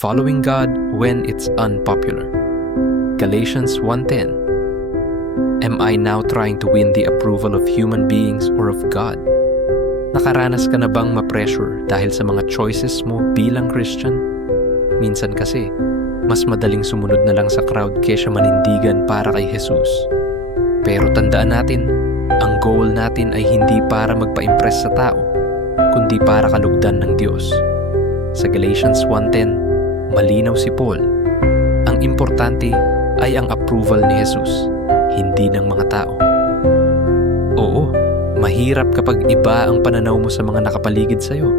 Following God when it's unpopular. Galatians 1:10. Am I now trying to win the approval of human beings or of God? Nakaranas ka na bang ma-pressure dahil sa mga choices mo bilang Christian? Minsan kasi, mas madaling sumunod na lang sa crowd kaysa manindigan para kay Jesus. Pero tandaan natin, ang goal natin ay hindi para magpa-impress sa tao, kundi para kalugdan ng Diyos. Sa Galatians 1:10, malinaw si Paul. Ang importante ay ang approval ni Jesus, hindi ng mga tao. Oo, mahirap kapag iba ang pananaw mo sa mga nakapaligid sa'yo.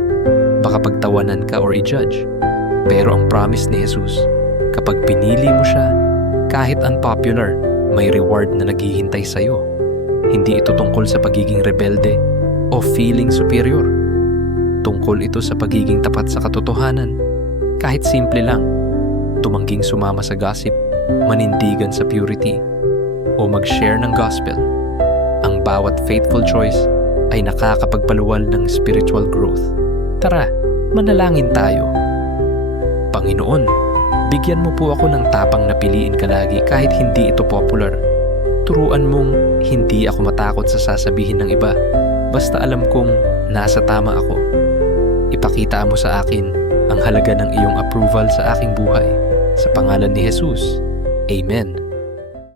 Baka pagtawanan ka or i-judge. Pero ang promise ni Jesus, kapag pinili mo siya, kahit unpopular, may reward na naghihintay sa'yo. Hindi ito tungkol sa pagiging rebelde o feeling superior. Tungkol ito sa pagiging tapat sa katotohanan. Kahit simple lang, tumangging sumama sa gossip, manindigan sa purity, o mag-share ng gospel. Ang bawat faithful choice ay nakakapagpaluwal ng spiritual growth. Tara, manalangin tayo. Panginoon, bigyan mo po ako ng tapang na piliin ka lagi kahit hindi ito popular. Turuan mong hindi ako matakot sa sasabihin ng iba, basta alam kong nasa tama ako. Ipakita mo sa akin ang halaga ng iyong approval sa aking buhay. Sa pangalan ni Jesus, Amen.